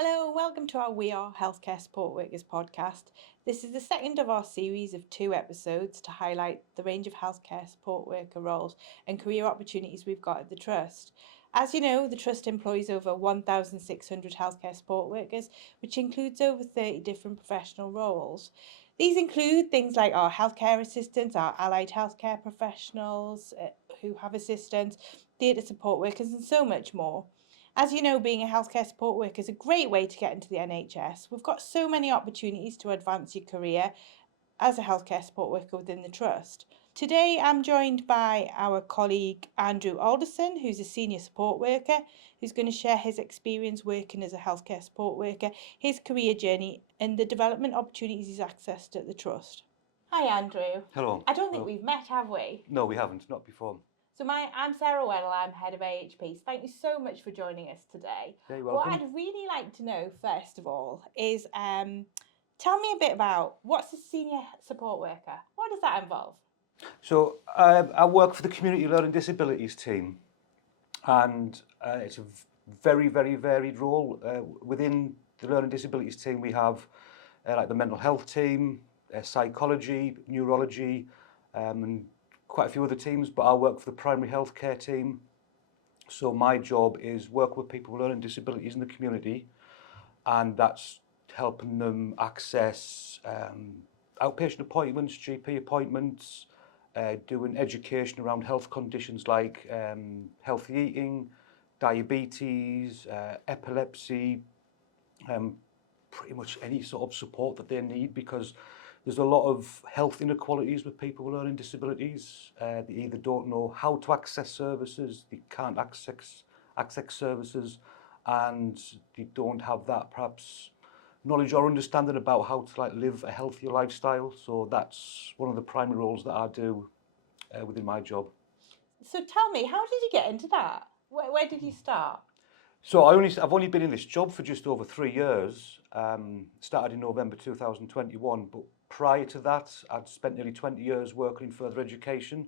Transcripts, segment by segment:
Hello, welcome to our We Are Healthcare Support Workers podcast. This is the second of our series of 2 episodes to highlight the range of healthcare support worker roles and career opportunities we've got at the Trust. As you know, the Trust employs over 1,600 healthcare support workers, which includes over 30 different professional roles. These include things like our healthcare assistants, our allied healthcare professionals who have assistants, theatre support workers, and so much more. As you know, being a healthcare support worker is a great way to get into the NHS. We've got so many opportunities to advance your career as a healthcare support worker within the Trust. Today, I'm joined by our colleague Andrew Alderson, who's a senior support worker, who's going to share his experience working as a healthcare support worker, his career journey, and the development opportunities he's accessed at the Trust. Hi, Andrew. Hello. I don't think Hello. we've met, have we? No, we haven't, not before. So I'm Sarah Weddle, I'm head of AHP. So thank you so much for joining us today. Yeah, you're welcome. What I'd really like to know, first of all, is tell me a bit about what's a senior support worker? What does that involve? So I work for the Community Learning Disabilities team, and it's a very, very varied role. Within the Learning Disabilities team, we have like the mental health team, psychology, neurology, and quite a few other teams, but I work for the primary healthcare team. So my job is work with people with learning disabilities in the community, and that's helping them access outpatient appointments, GP appointments, doing education around health conditions like healthy eating, diabetes, epilepsy, pretty much any sort of support that they need, because there's a lot of health inequalities with people with learning disabilities. They either don't know how to access services, they can't access services, and they don't have that perhaps knowledge or understanding about how to live a healthier lifestyle. So that's one of the primary roles that I do within my job. So tell me, how did you get into that? Where did you start? So I've only been in this job for just over 3 years. Started in November 2021, but prior to that, I'd spent nearly 20 years working in further education,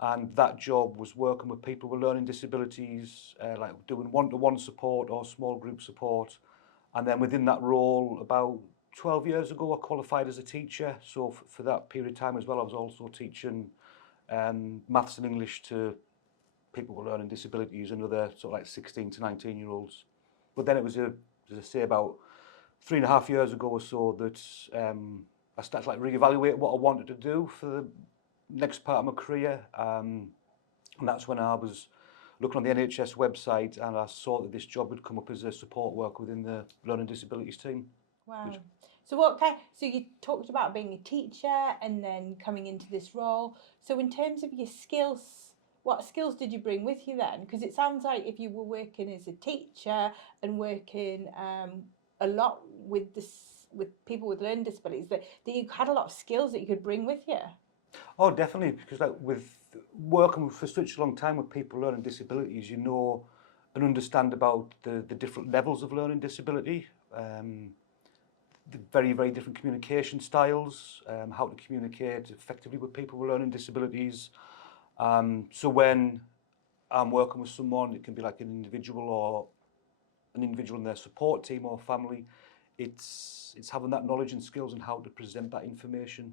and that job was working with people with learning disabilities, like doing one-to-one support or small group support. And then within that role, about 12 years ago, I qualified as a teacher. So for that period of time as well, I was also teaching maths and English to people with learning disabilities and other sort of like 16 to 19-year-olds. But then it was, as I say, about 3.5 years ago or so that I started to reevaluate what I wanted to do for the next part of my career. And that's when I was looking on the NHS website and I saw that this job would come up as a support worker within the learning disabilities team. Wow. So so you talked about being a teacher and then coming into this role. So in terms of your skills, what skills did you bring with you then? Because it sounds like if you were working as a teacher and working a lot with with people with learning disabilities, that you had a lot of skills that you could bring with you. Oh, definitely, because with working for such a long time with people with learning disabilities, you know and understand about the different levels of learning disability, the very, very different communication styles, how to communicate effectively with people with learning disabilities. So when I'm working with someone, it can be like an individual in their support team or family. It's having that knowledge and skills and how to present that information.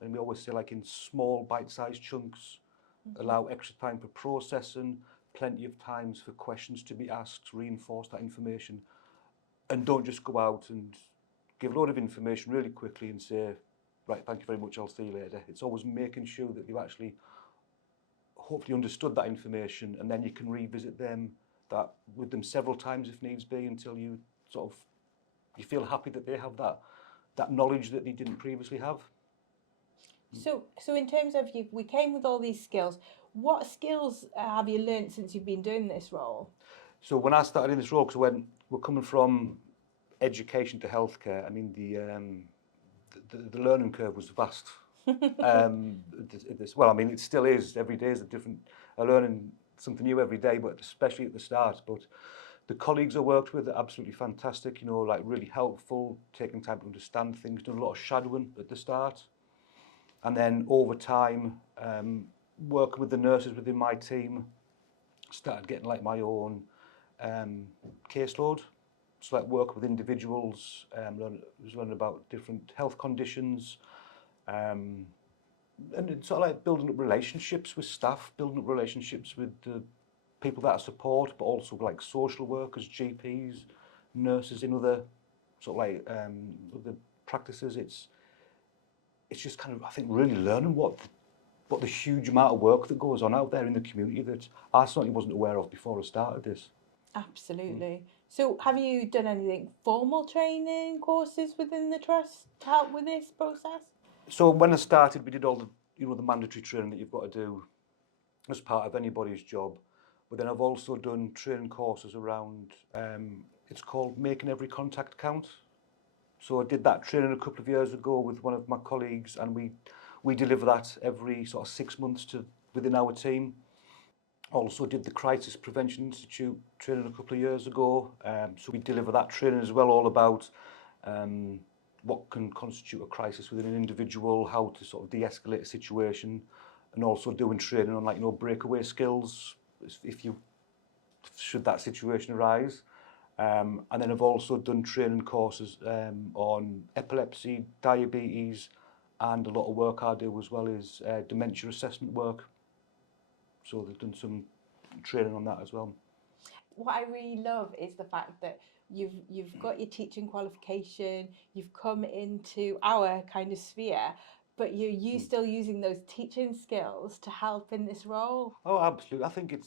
And we always say, like, in small bite-sized chunks, allow extra time for processing, plenty of times for questions to be asked, reinforce that information, and don't just go out and give a load of information really quickly and say, right, thank you very much, I'll see you later. It's always making sure that you actually hopefully understood that information, and then you can revisit with them several times if needs be, until you you feel happy that they have that knowledge that they didn't previously have. So in terms of we came with all these skills. What skills have you learned since you've been doing this role? So when I started in this role, because when we're coming from education to healthcare, I mean the learning curve was vast. Well, I mean, it still is. Every day is learning something new every day, but especially at the start. But the colleagues I worked with are absolutely fantastic, you know, like really helpful, taking time to understand things, doing a lot of shadowing at the start. And then over time, working with the nurses within my team, started getting like my own caseload. so like work with individuals, was learning about different health conditions, and it's sort of like building up relationships with staff, building up relationships with the people that I support, but also like social workers, GPs, nurses in other sort of like other practices. It's just kind of, I think, really learning what the huge amount of work that goes on out there in the community that I certainly wasn't aware of before I started this. Absolutely. So have you done anything formal training courses within the trust to help with this process? So when I started, we did all the, the mandatory training that you've got to do as part of anybody's job. But then I've also done training courses around, it's called Making Every Contact Count. So I did that training a couple of years ago with one of my colleagues, and we deliver that every sort of 6 months within our team. Also did the Crisis Prevention Institute training a couple of years ago. So we deliver that training as well, all about what can constitute a crisis within an individual, how to sort of de-escalate a situation, and also doing training on, like, breakaway skills should that situation arise. And then I've also done training courses on epilepsy, diabetes, and a lot of work I do as well is dementia assessment work. So they've done some training on that as well. What I really love is the fact that you've got your teaching qualification, you've come into our kind of sphere, but you're still using those teaching skills to help in this role. Oh, absolutely. I think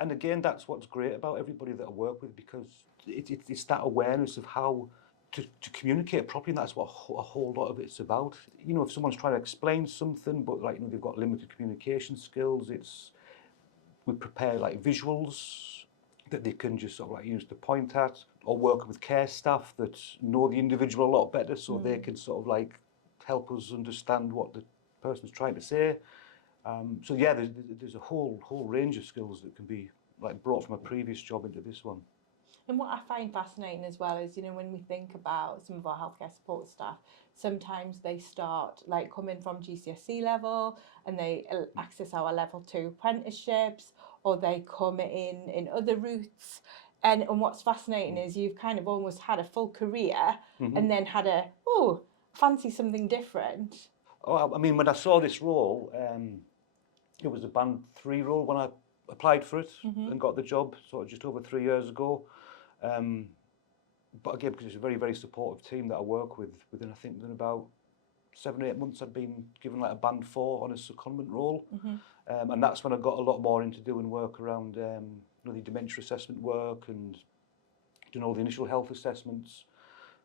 and again, that's what's great about everybody that I work with, because it's that awareness of how to communicate properly, and that's what a whole lot of it's about. If someone's trying to explain something, but they've got limited communication skills, we prepare like visuals that they can just sort of like use to point at, or work with care staff that know the individual a lot better, so they can sort of like help us understand what the person's trying to say. So yeah, there's a whole range of skills that can be like brought from a previous job into this one. And what I find fascinating as well is, when we think about some of our healthcare support staff, sometimes they start like coming from GCSE level and they access our level 2 apprenticeships, or they come in other routes. And what's fascinating is you've kind of almost had a full career and then had fancy something different. Oh, I mean, when I saw this role, it was a band 3 role when I applied for it and got the job, sort of just over 3 years ago. But again, because it's a very, very supportive team that I work with, within about 7 or 8 months, I'd been given like a band 4 on a secondment role. And that's when I got a lot more into doing work around the dementia assessment work and doing all the initial health assessments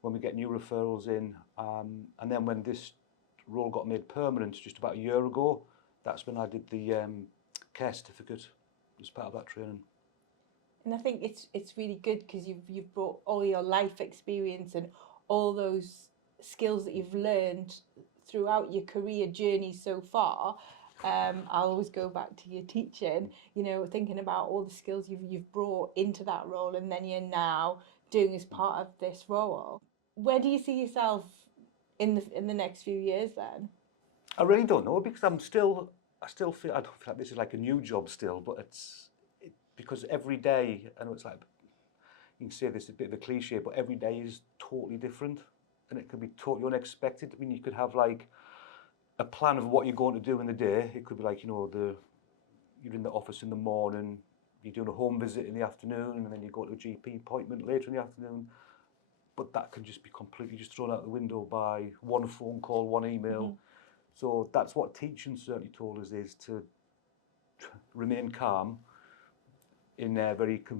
when we get new referrals in. And then when this role got made permanent just about a year ago, that's when I did the care certificate as part of that training. And I think it's really good because you've brought all your life experience and all those skills that you've learned throughout your career journey so far. I'll always go back to your teaching, thinking about all the skills you've brought into that role, and then you're now doing as part of this role. Where do you see yourself in the next few years then? I really don't know, because I still feel, I don't feel like this is like a new job still, but because every day, I know it's like, you can say this, a bit of a cliche, but every day is totally different, and it could be totally unexpected. I mean, you could have like a plan of what you're going to do in the day. It could be like, you're in the office in the morning, you're doing a home visit in the afternoon, and then you go to a GP appointment later in the afternoon. But that can just be completely just thrown out the window by one phone call, one email. So that's what teaching certainly told us, is to remain calm in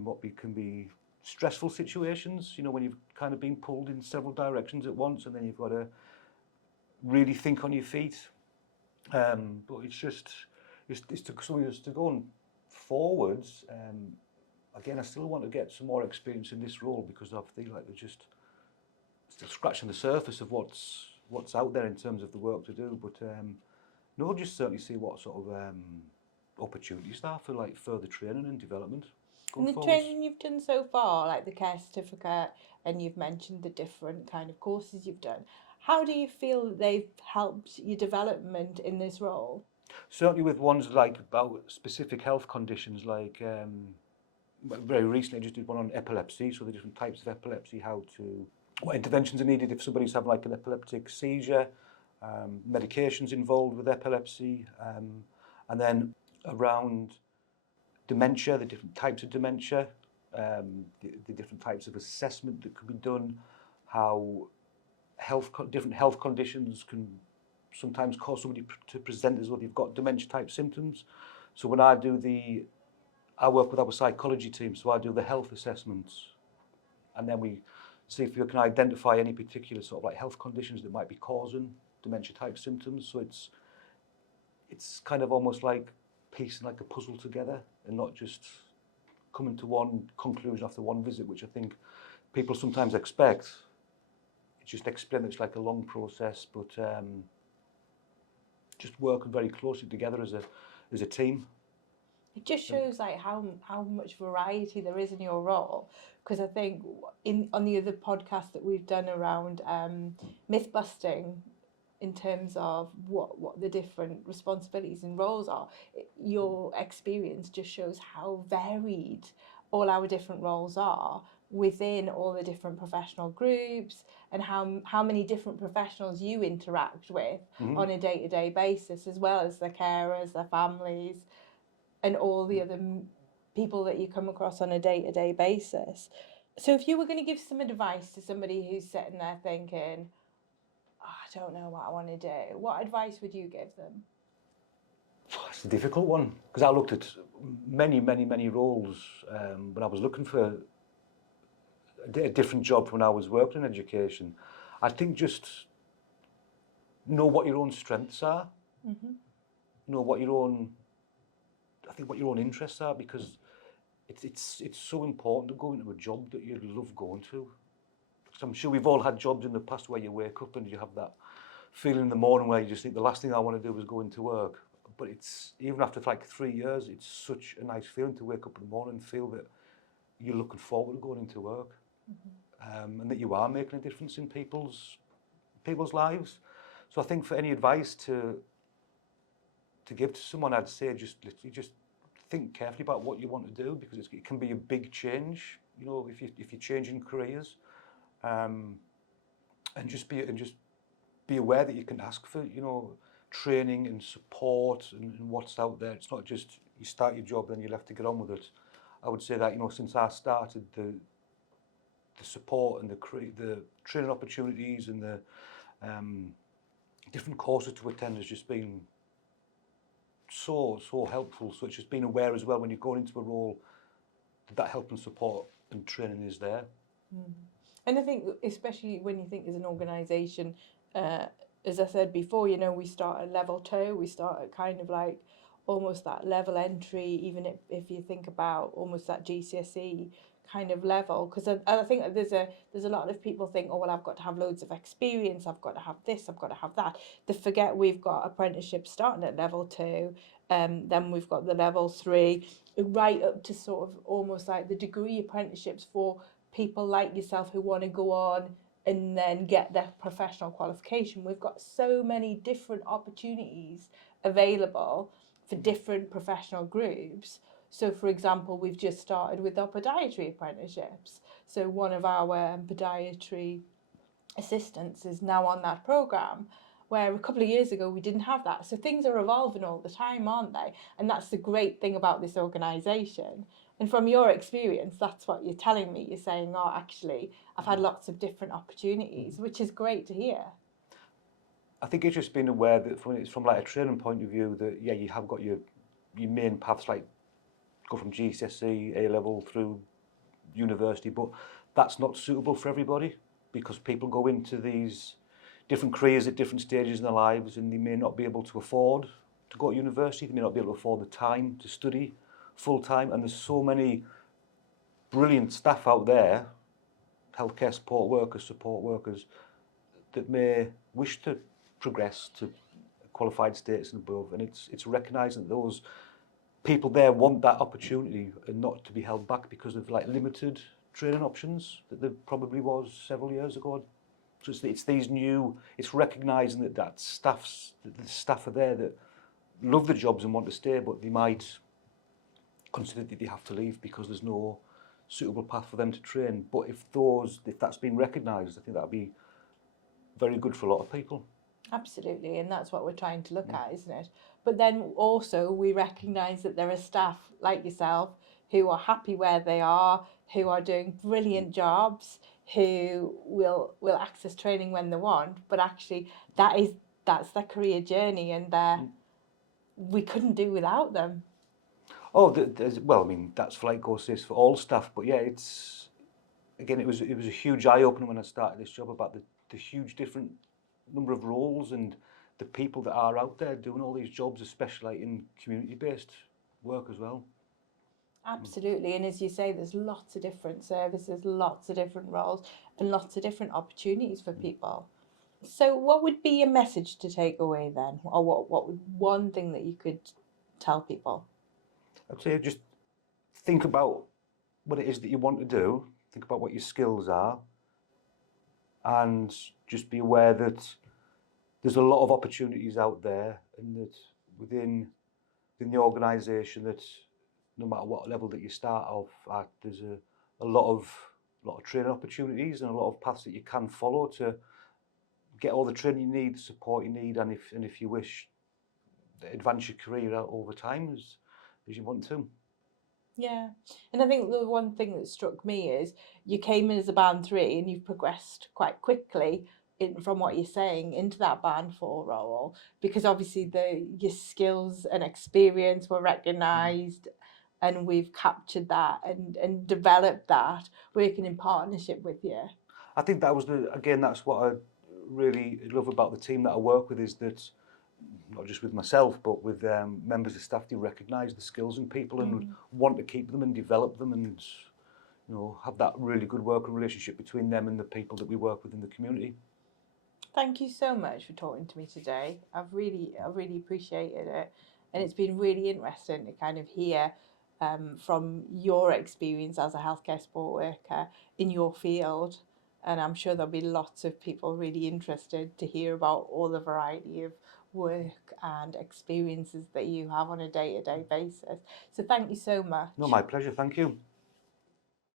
what can be stressful situations, when you've kind of been pulled in several directions at once, and then you've got to really think on your feet. But it's to go on forwards. Again, I still want to get some more experience in this role, because I feel like they're just still scratching the surface of what's out there in terms of the work to do. But no, just certainly see what sort of opportunities there for like further training and development. And the training you've done so far, like the care certificate, and you've mentioned the different kind of courses you've done, how do you feel they've helped your development in this role? Certainly with ones like about specific health conditions, like very recently I just did one on epilepsy, so the different types of epilepsy, what interventions are needed if somebody's having like an epileptic seizure, medications involved with epilepsy, and then around dementia, the different types of dementia, the different types of assessment that could be done, how different health conditions can sometimes cause somebody to present as though they've got dementia-type symptoms. So when I work with our psychology team, so I do the health assessments, and then we see if we can identify any particular sort of like health conditions that might be causing dementia-type symptoms. So it's kind of almost like piecing like a puzzle together and not just coming to one conclusion after one visit, which I think people sometimes expect. Just explain it's like a long process, but just working very closely together as a team. It just shows like how much variety there is in your role, because I think on the other podcast that we've done around myth busting, in terms of what the different responsibilities and roles are, your experience just shows how varied all our different roles are within all the different professional groups, and how many different professionals you interact with on a day-to-day basis, as well as the carers, their families, and all the other people that you come across on a day-to-day basis. So if you were going to give some advice to somebody who's sitting there thinking, I don't know what I want to do, what advice would you give them? It's a difficult one, because I looked at many roles when I was looking for a different job when I was working in education. I think just know what your own strengths are, know what your own interests are, because it's so important to go into a job that you love going to. Because I'm sure we've all had jobs in the past where you wake up and you have that feeling in the morning where you just think the last thing I want to do is go into work. But it's even after like 3 years, it's such a nice feeling to wake up in the morning and feel that you're looking forward to going into work, and that you are making a difference in people's lives. So I think for any advice to give to someone, I'd say just think carefully about what you want to do, because it can be a big change. You know, if you're changing careers, and just be aware that you can ask for, you know, training and support and what's out there. It's not just you start your job and you'll have to get on with it. I would say that, you know, since I started, the support and the training opportunities and the different courses to attend has just been so helpful. So it's just being aware as well when you're going into a role that help and support and training is there. And I think especially when you think as an organisation, as I said before, you know, we start at level 2, we start at kind of like almost that level entry, even if you think about almost that GCSE kind of level, because I think there's a lot of people think, oh well, I've got to have loads of experience, I've got to have this, I've got to have that. They forget we've got apprenticeships starting at level 2, then we've got the level 3, right up to sort of almost like the degree apprenticeships for people like yourself who want to go on and then get their professional qualification. We've got so many different opportunities available for different professional groups. So, for example, we've just started with our podiatry apprenticeships. So one of our podiatry assistants is now on that programme, where a couple of years ago we didn't have that. So things are evolving all the time, aren't they? And that's the great thing about this organisation. And from your experience, that's what you're telling me. You're saying, oh, actually, I've had lots of different opportunities, which is great to hear. I think it's just being aware that from like a training point of view, that yeah, you have got your main paths, like go from GCSE, A-level through university, but that's not suitable for everybody, because people go into these different careers at different stages in their lives, and they may not be able to afford to go to university, they may not be able to afford the time to study full time, and there's so many brilliant staff out there, healthcare support workers, that may wish to progress to qualified status and above, and it's recognising that those people there want that opportunity and not to be held back because of like limited training options that there probably was several years ago. So it's these new, it's recognising that the staff are there that love the jobs and want to stay, but they might considered that they have to leave because there's no suitable path for them to train. But if that's been recognised, I think that'd be very good for a lot of people. Absolutely, and that's what we're trying to look at, isn't it? But then also we recognise that there are staff like yourself who are happy where they are, who are doing brilliant jobs, who will access training when they want, but actually that's their career journey, and we couldn't do without them. Oh, well, I mean, that's for like go says for all staff, but yeah, it's again, it was a huge eye opener when I started this job about the huge different number of roles and the people that are out there doing all these jobs, especially in community-based work as well. Absolutely, and as you say, there's lots of different services, lots of different roles, and lots of different opportunities for people. So, what would be a message to take away then, or what would one thing that you could tell people? I'd say just think about what it is that you want to do, think about what your skills are, and just be aware that there's a lot of opportunities out there, and that within the organisation, that no matter what level that you start off at, there's a lot of training opportunities and a lot of paths that you can follow to get all the training you need, the support you need, and if you wish, advance your career out over time as you want to. Yeah, and I think the one thing that struck me is you came in as a band three and you've progressed quite quickly from what you're saying into that band four role, because obviously your skills and experience were recognised, and we've captured that and developed that working in partnership with you. I think that was that's what I really love about the team that I work with, is that not just with myself, but with members of staff, they recognise the skills in people and want to keep them and develop them, and have that really good working relationship between them and the people that we work with in the community. Thank you so much for talking to me today. I really appreciated it, and it's been really interesting to kind of hear from your experience as a healthcare support worker in your field. And I'm sure there'll be lots of people really interested to hear about all the variety of work and experiences that you have on a day-to-day basis. So thank you so much. No, my pleasure. Thank you.